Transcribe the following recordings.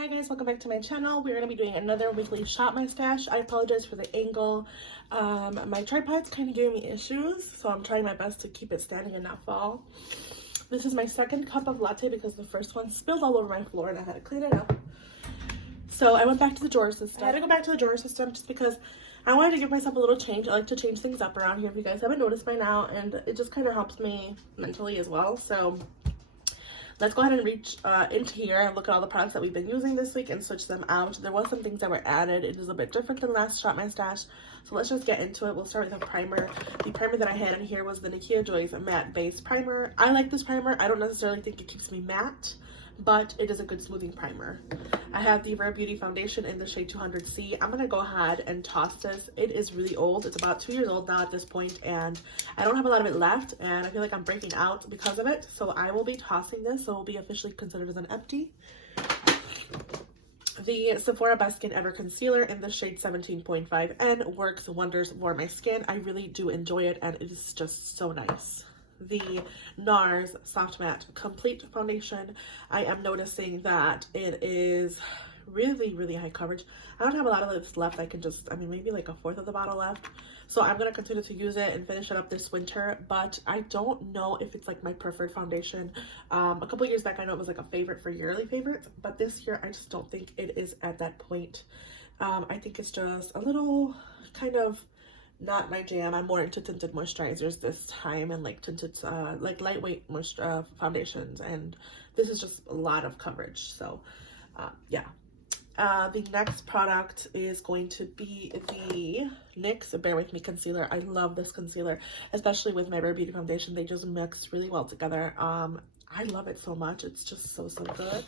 Hi guys, welcome back to my channel. We're going to be doing another weekly Shop My Stash. I apologize for the angle. My tripod's kind of giving me issues, so I'm trying my best to keep it standing and not fall. This is my second cup of latte because the first one spilled all over my floor and I had to clean it up. So I went back to the drawer system. I had to go back to the drawer system just because I wanted to give myself a little change. I like to change things up around here if you guys haven't noticed by now, and it just kind of helps me mentally as well. So let's go ahead and reach into here and look at all the products that we've been using this week and switch them out. There was some things that were added. It is a bit different than last Shop My Stash. So let's just get into it. We'll start with a primer. The primer that I had in here was the Nakia Joy's Matte Base Primer. I like this primer. I don't necessarily think it keeps me matte, but it is a good smoothing primer. I have the Rare Beauty Foundation in the shade 200C. I'm going to go ahead and toss this. It is really old. It's about 2 years old now at this point, and I don't have a lot of it left, and I feel like I'm breaking out because of it. So I will be tossing this, so it will be officially considered as an empty. The Sephora Best Skin Ever Concealer in the shade 17.5N works wonders for my skin. I really do enjoy it, and it is just so nice. The NARS Soft Matte Complete Foundation. I am noticing that it is really high coverage. I don't have a lot of this left. I can just, maybe like a fourth of the bottle left. So I'm going to continue to use it and finish it up this winter, but I don't know if it's like my preferred foundation. A couple years back, I know it was like a favorite for yearly favorites, but this year I just don't think it is at that point. I think it's just a little kind of not my jam. I'm more into tinted moisturizers this time, and like tinted like lightweight foundations, and this is just a lot of coverage. So yeah. The next product is going to be the NYX Bear With Me concealer. I love this concealer, especially with my Rare Beauty foundation. They just mix really well together. I love it so much. It's just so good.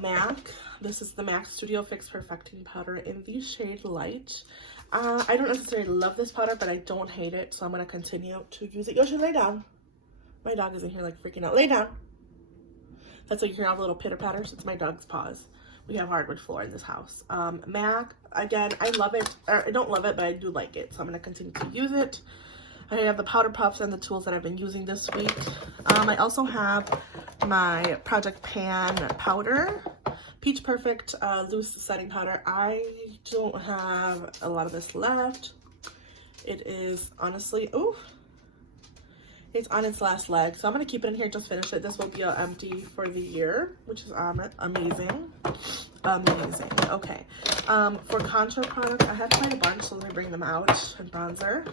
MAC. This is the MAC Studio Fix Perfecting Powder in the shade Light. I don't necessarily love this powder, but I don't hate it, so I'm going to continue to use it. Yoshi, lay down. My dog is in here like freaking out. Lay down. That's why you hear all the little pitter patters. It's my dog's paws. We have hardwood floor in this house. MAC, again, I love it. Or I don't love it, but I do like it, so I'm going to continue to use it. I have the powder puffs and the tools that I've been using this week. I also have my Project Pan powder. Peach Perfect loose setting powder. I don't have a lot of this left. It is honestly, it's on its last leg. So I'm going to keep it in here, just finish it. This will be empty for the year, which is amazing. Amazing. Okay. For contour products, I have quite a bunch, so let me bring them out. And bronzer.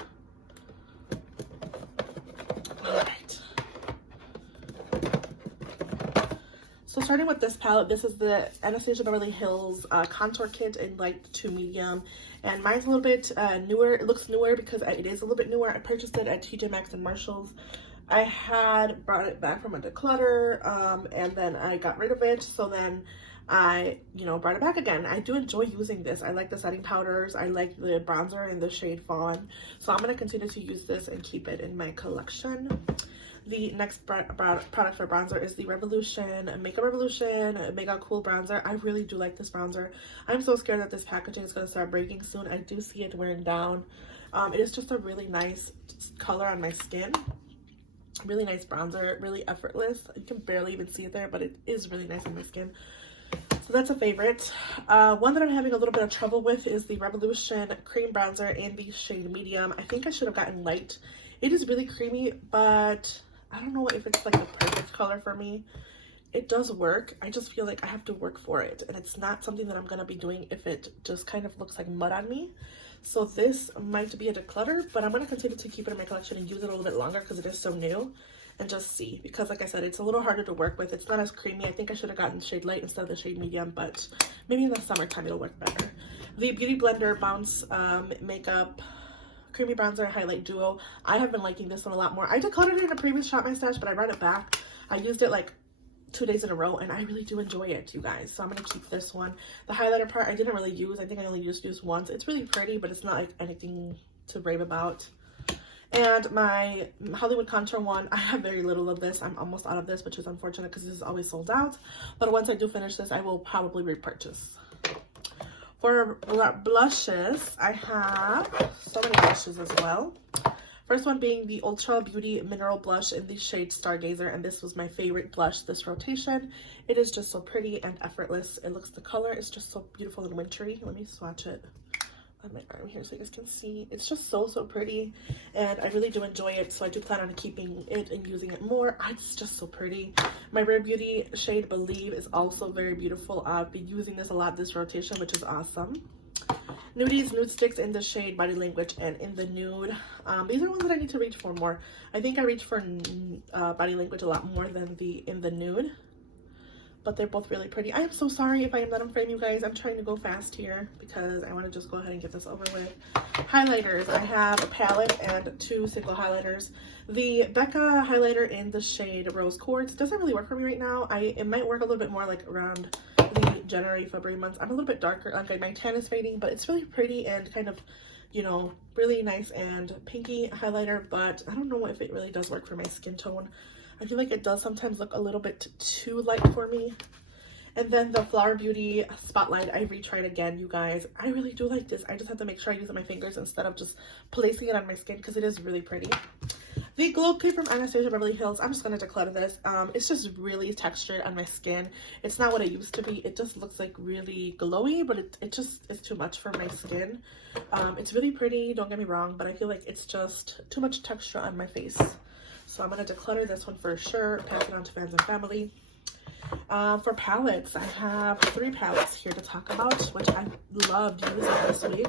All right. So starting with this palette, this is the Anastasia Beverly Hills contour kit in light to medium, and mine's a little bit newer. It looks newer because it is a little bit newer. I purchased it at TJ Maxx and Marshalls. I had brought it back from a declutter, and then I got rid of it, so then I brought it back again. I do enjoy using this. I like the setting powders. I like the bronzer in the shade Fawn, so I'm going to continue to use this and keep it in my collection. The next product for bronzer is the Revolution Makeup Revolution Mega Cool Bronzer. I really do like this bronzer. I'm so scared that this packaging is going to start breaking soon. I do see it wearing down. It is just a really nice color on my skin. Really nice bronzer, really effortless. You can barely even see it there, but it is really nice on my skin. So that's a favorite. One that I'm having a little bit of trouble with is the Revolution Cream Bronzer in the shade Medium. I think I should have gotten Light. It is really creamy, but I don't know if it's like the perfect color for me. It does work. I just feel like I have to work for it, and it's not something that I'm going to be doing if it just kind of looks like mud on me. So this might be a declutter, but I'm going to continue to keep it in my collection and use it a little bit longer because it is so new, and just see, because like I said, it's a little harder to work with. It's not as creamy. I think I should have gotten shade Light instead of the shade Medium, but maybe in the summertime it'll work better. The Beauty Blender Bounce Makeup Creamy Bronzer Highlight Duo. I have been liking this one a lot more. I decluttered it in a previous Shop My Stash, but I brought it back. I used it like 2 days in a row, and I really do enjoy it, you guys. So I'm going to keep this one. The highlighter part I didn't really use. I think I only used once. It's really pretty, but it's not like anything to rave about. And my Hollywood Contour one, I have very little of this. I'm almost out of this, which is unfortunate because this is always sold out. But once I do finish this, I will probably repurchase. For blushes, I have so many blushes as well. First one being the Ultra Beauty Mineral Blush in the shade Stargazer, and this was my favorite blush this rotation. It is just so pretty and effortless. The color is just so beautiful and wintry. Let me swatch it on my arm here so you guys can see. It's just so pretty, and I really do enjoy it, so I do plan on keeping it and using it more. It's just so pretty. My Rare Beauty shade Believe is also very beautiful. I've been using this a lot this rotation, which is awesome. Nudies Nude Sticks in the shade Body Language and in the nude. These are ones that I need to reach for more. I think I reach for Body Language a lot more than in the nude, but they're both really pretty. I am so sorry if I am not on frame, you guys. I'm trying to go fast here because I want to just go ahead and get this over with. Highlighters. I have a palette and 2 single highlighters. The Becca highlighter in the shade Rose Quartz doesn't really work for me right now. It might work a little bit more like around the January, February months. I'm a little bit darker. Like my tan is fading, but it's really pretty and kind of, you know, really nice and pinky highlighter, but I don't know if it really does work for my skin tone. I feel like it does sometimes look a little bit too light for me. And then the Flower Beauty Spotlight, I retried again, you guys. I really do like this. I just have to make sure I use it on my fingers instead of just placing it on my skin because it is really pretty. The Glow Kit from Anastasia Beverly Hills, I'm just going to declutter this. It's just really textured on my skin. It's not what it used to be. It just looks like really glowy, but it just is too much for my skin. It's really pretty, don't get me wrong, but I feel like it's just too much texture on my face. So I'm going to declutter this one for sure, pass it on to fans and family. For palettes, I have 3 palettes here to talk about, which I loved using this week.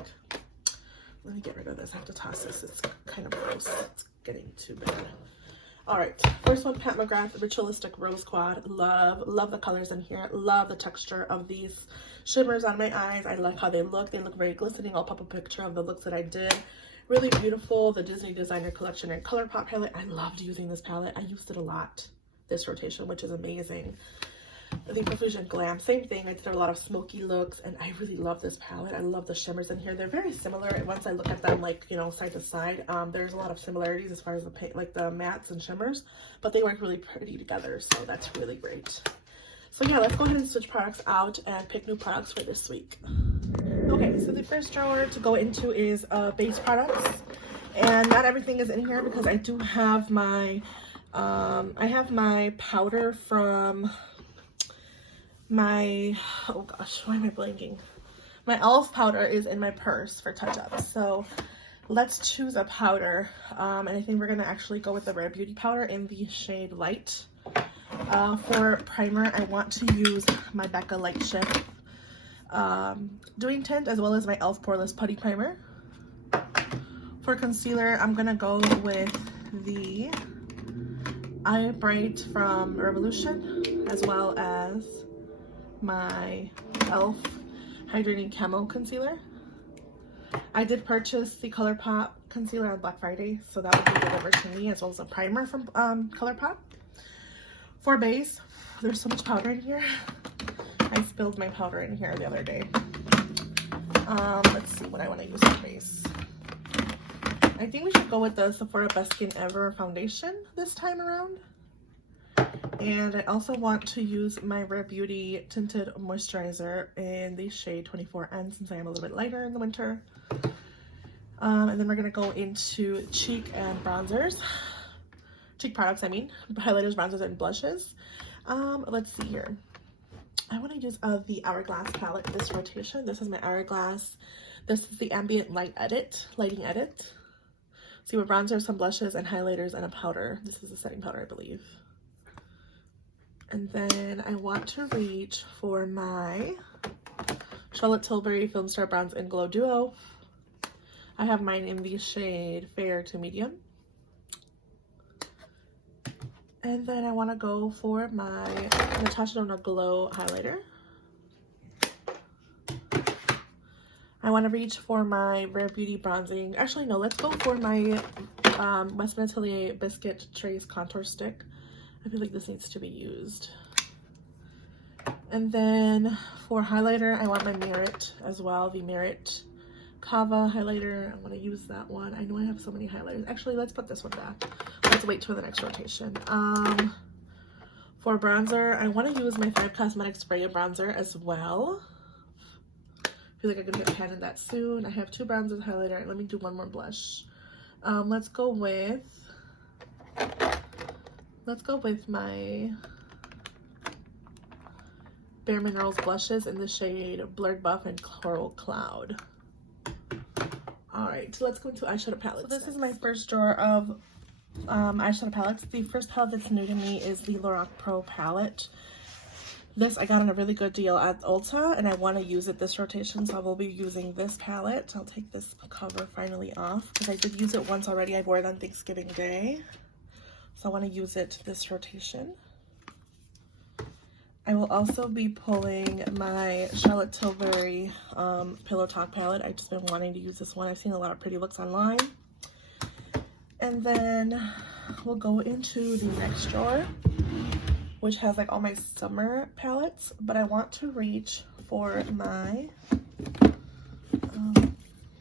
Let me get rid of this. I have to toss this. It's kind of gross. It's getting too bad. All right. First one, Pat McGrath Ritualistic Rose Quad. Love the colors in here. Love the texture of these shimmers on my eyes. I love how they look. They look very glistening. I'll pop a picture of the looks that I did. Really beautiful. The Disney Designer Collection and ColourPop palette. I loved using this palette. I used it a lot this rotation, which is amazing. The Profusion Glam, same thing. I did a lot of smoky looks, and I really love this palette. I love the shimmers in here. They're very similar. Once I look at them, like, you know, side to side, there's a lot of similarities as far as the paint, like the mattes and shimmers, but they work really pretty together, so that's really great. So yeah, let's go ahead and switch products out and pick new products for this week. Okay, so the first drawer to go into is base products, and not everything is in here because I do have my I have my powder from my, oh gosh, why am I blanking? My e.l.f. powder is in my purse for touch-ups. So let's choose a powder. And I think we're going to actually go with the Rare Beauty powder in the shade Light. For primer, I want to use my Becca Light Shift Dewy Tint, as well as my e.l.f. Poreless Putty Primer. For concealer, I'm going to go with the Eye Bright from Revolution, as well as my e.l.f. Hydrating Camo Concealer. I did purchase the ColourPop concealer on Black Friday, so that will be delivered to me, as well as a primer from ColourPop. For base, there's so much powder in here. I spilled my powder in here the other day. Let's see what I want to use for base. I think we should go with the Sephora Best Skin Ever foundation this time around. And I also want to use my Rare Beauty Tinted Moisturizer in the shade 24N, since I am a little bit lighter in the winter. And then we're going to go into cheek and bronzers. Cheek products, I mean. Highlighters, bronzers, and blushes. Let's see here. I want to use the Hourglass palette this rotation. This is my Hourglass. This is the Ambient Lighting Edit. See, with bronzers, some blushes, and highlighters, and a powder. This is a setting powder, I believe. And then I want to reach for my Charlotte Tilbury Film Star Bronze and Glow Duo. I have mine in the shade Fair to Medium. And then I want to go for my Natasha Denona Glow Highlighter. I want to reach for my Rare Beauty Bronzing. Actually, no, let's go for my Westman Atelier Biscuit Trace Contour Stick. I feel like this needs to be used. And then for highlighter, I want my Merit as well, the Merit Kava highlighter. I'm going to use that one. I know I have so many highlighters. Actually, let's put this one back. Let's wait till the next rotation. For bronzer, I want to use my 5 Cosmetics Spray and Bronzer as well. I feel like I'm going to get pan in that soon. I have 2 bronzers, highlighter. Let me do one more blush. Let's go with my Bare Minerals blushes in the shade Blurred Buff and Coral Cloud. Alright, so let's go into eyeshadow palettes. So this is my first drawer of eyeshadow palettes. The first palette that's new to me is the Lorac Pro palette. This I got on a really good deal at Ulta, and I want to use it this rotation, so I will be using this palette. I'll take this cover finally off because I did use it once already. I wore it on Thanksgiving Day, so I want to use it this rotation. I will also be pulling my Charlotte Tilbury Pillow Talk palette. I've just been wanting to use this one. I've seen a lot of pretty looks online. And then we'll go into the next drawer, which has like all my summer palettes, but I want to reach for my,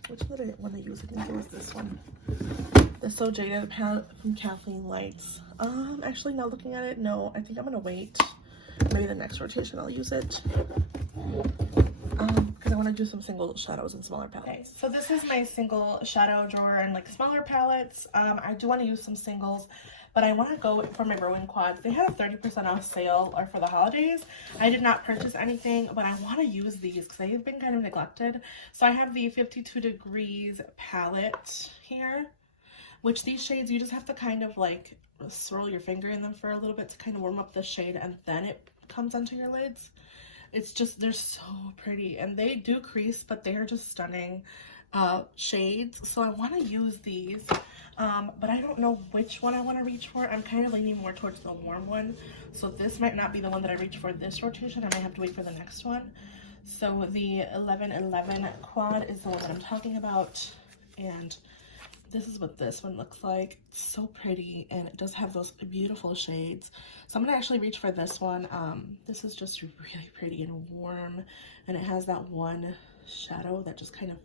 which one did I want to use? I think it was this one. The So Jaded palette from Kathleen Lights. Actually now looking at it, no, I think I'm gonna wait. Maybe the next rotation I'll use it. Because I want to do some single shadows and smaller palettes. Okay, so this is my single shadow drawer and like smaller palettes. I do want to use some singles, but I want to go for my Rowan quads. They had a 30% off sale or for the holidays. I did not purchase anything, but I want to use these because they've been kind of neglected. So I have the 52 Degrees palette here, which these shades you just have to kind of like swirl your finger in them for a little bit to kind of warm up the shade, and then it comes onto your lids. It's just, they're so pretty, and they do crease, but they are just stunning shades. So I want to use these, but I don't know which one I want to reach for. I'm kind of leaning more towards the warm one, so this might not be the one that I reach for this rotation. I might have to wait for the next one. So the 1111 quad is the one that I'm talking about, and this is what this one looks like. It's so pretty, and it does have those beautiful shades. So I'm gonna actually reach for this one. This is just really pretty and warm, and it has that one shadow that just kind of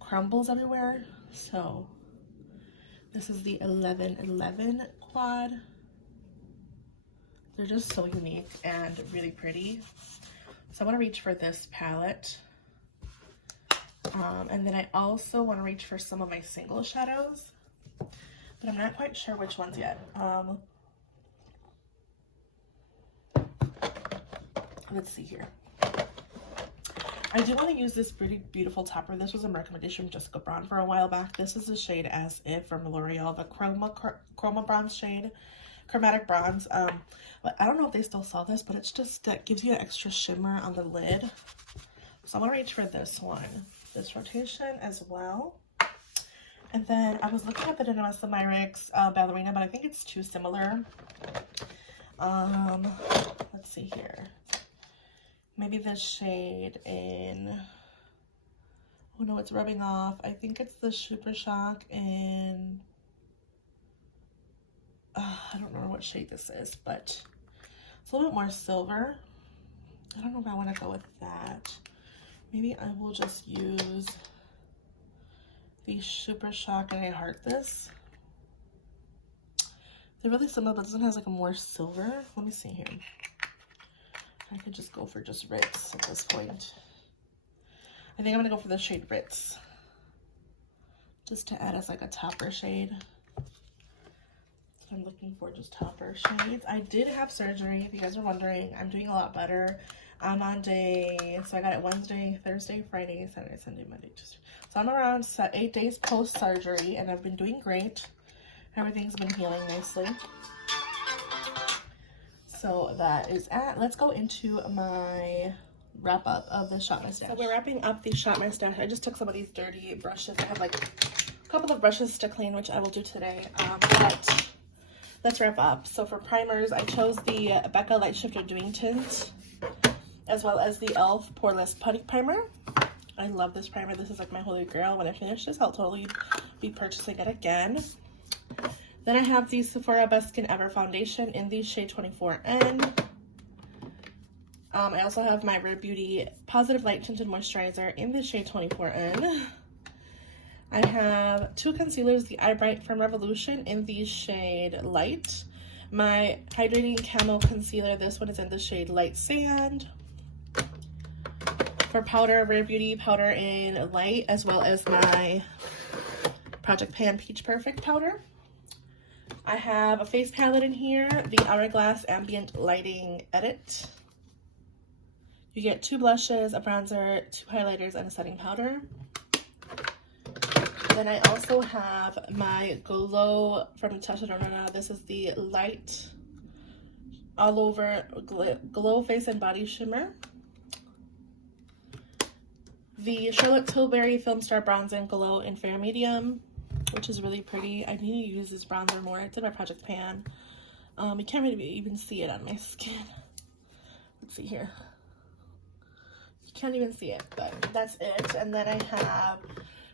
crumbles everywhere. So this is the 1111 quad. They're just so unique and really pretty. So I want to reach for this palette. And then I also want to reach for some of my single shadows, but I'm not quite sure which ones yet. Let's see here. I do want to use this pretty beautiful topper. This was a recommendation from Jessica Braun for a while back. This is the shade As If from L'Oreal, the Chroma Bronze shade, Chromatic Bronze. But I don't know if they still sell this, but it's just that gives you an extra shimmer on the lid. So I'm gonna reach for this one, this rotation as well. And then I was looking at the Danessa Myricks Ballerina, but I think it's too similar. Let's see here. Maybe this shade in, oh no, it's rubbing off. I think it's the Super Shock in, I don't remember what shade this is, but it's a little bit more silver. I don't know if I want to go with that. Maybe I will just use the Super Shock and I Heart This. They're really similar, but this one has like a more silver. Let me see here. I could just go for just Ritz at this point. I think I'm gonna go for the shade Ritz, just to add as like a topper shade. So I'm looking for just topper shades. I did have surgery, if you guys are wondering. I'm doing a lot better. I'm on day, so I got it Wednesday, Thursday, Friday, Saturday, Sunday, Monday, Tuesday. So I'm around 8 days post-surgery, and I've been doing great. Everything's been healing nicely. So that is at, let's go into my wrap up of the Shop My Stash. So we're wrapping up the Shop My Stash. I just took some of these dirty brushes. I have like a couple of brushes to clean, which I will do today. But let's wrap up. So for primers, I chose the Becca Light Shifter Dewy Tint, as well as the e.l.f. Poreless Putty Primer. I love this primer. This is like my holy grail. When I finish this, I'll totally be purchasing it again. Then I have the Sephora Best Skin Ever Foundation in the shade 24N. I also have my Rare Beauty Positive Light Tinted Moisturizer in the shade 24N. I have two concealers, the Eye Bright from Revolution in the shade Light. My Hydrating Camo Concealer, this one is in the shade Light Sand. For powder, Rare Beauty powder in Light, as well as my Project Pan Peach Perfect powder. I have a face palette in here, the Hourglass Ambient Lighting Edit. You get 2 blushes, a bronzer, 2 highlighters, and a setting powder. Then I also have my Glow from Natasha Denona. This is the Light All Over Glow Face and Body Shimmer. The Charlotte Tilbury Film Star Bronze and Glow in Fair Medium, which is really pretty. I need to use this bronzer more. It's in my Project Pan. You can't really even see it on my skin. Let's see here. You can't even see it, but that's it. And then I have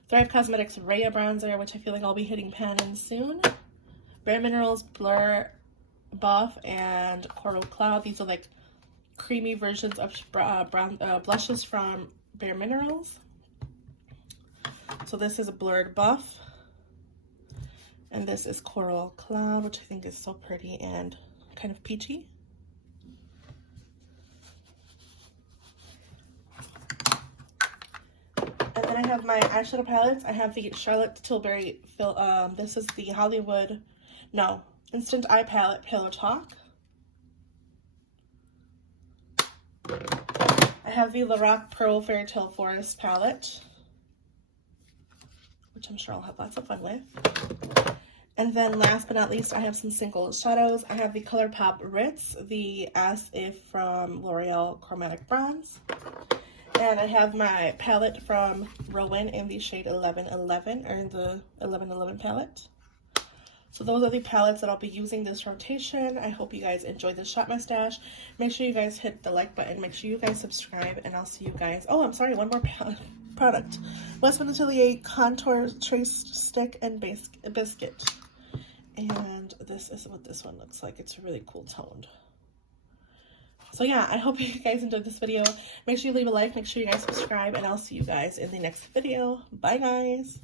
Thrive Cosmetics Raya Bronzer, which I feel like I'll be hitting pan in soon. Bare Minerals Blur Buff and Coral Cloud. These are like creamy versions of blushes from Bare Minerals. So this is a Blurred Buff. And this is Coral Cloud, which I think is so pretty and kind of peachy. And then I have my eyeshadow palettes. I have the Charlotte Tilbury, this is the Instant Eye Palette Pillow Talk. I have the Lorac Pearl Fairytale Forest palette, which I'm sure I'll have lots of fun with. And then last but not least, I have some single shadows. I have the ColourPop Ritz, the As If from L'Oreal Chromatic Bronze. And I have my palette from Rowan in the shade 1111, or the 1111 palette. So those are the palettes that I'll be using this rotation. I hope you guys enjoyed this Shop My Stash. Make sure you guys hit the like button. Make sure you guys subscribe, and I'll see you guys. Oh, I'm sorry, one more product. Westman Atelier Contour Trace Stick and Biscuit. And this is what this one looks like. It's really cool toned. So yeah, I hope you guys enjoyed this video. Make sure you leave a like, make sure you guys subscribe, and I'll see you guys in the next video. Bye guys.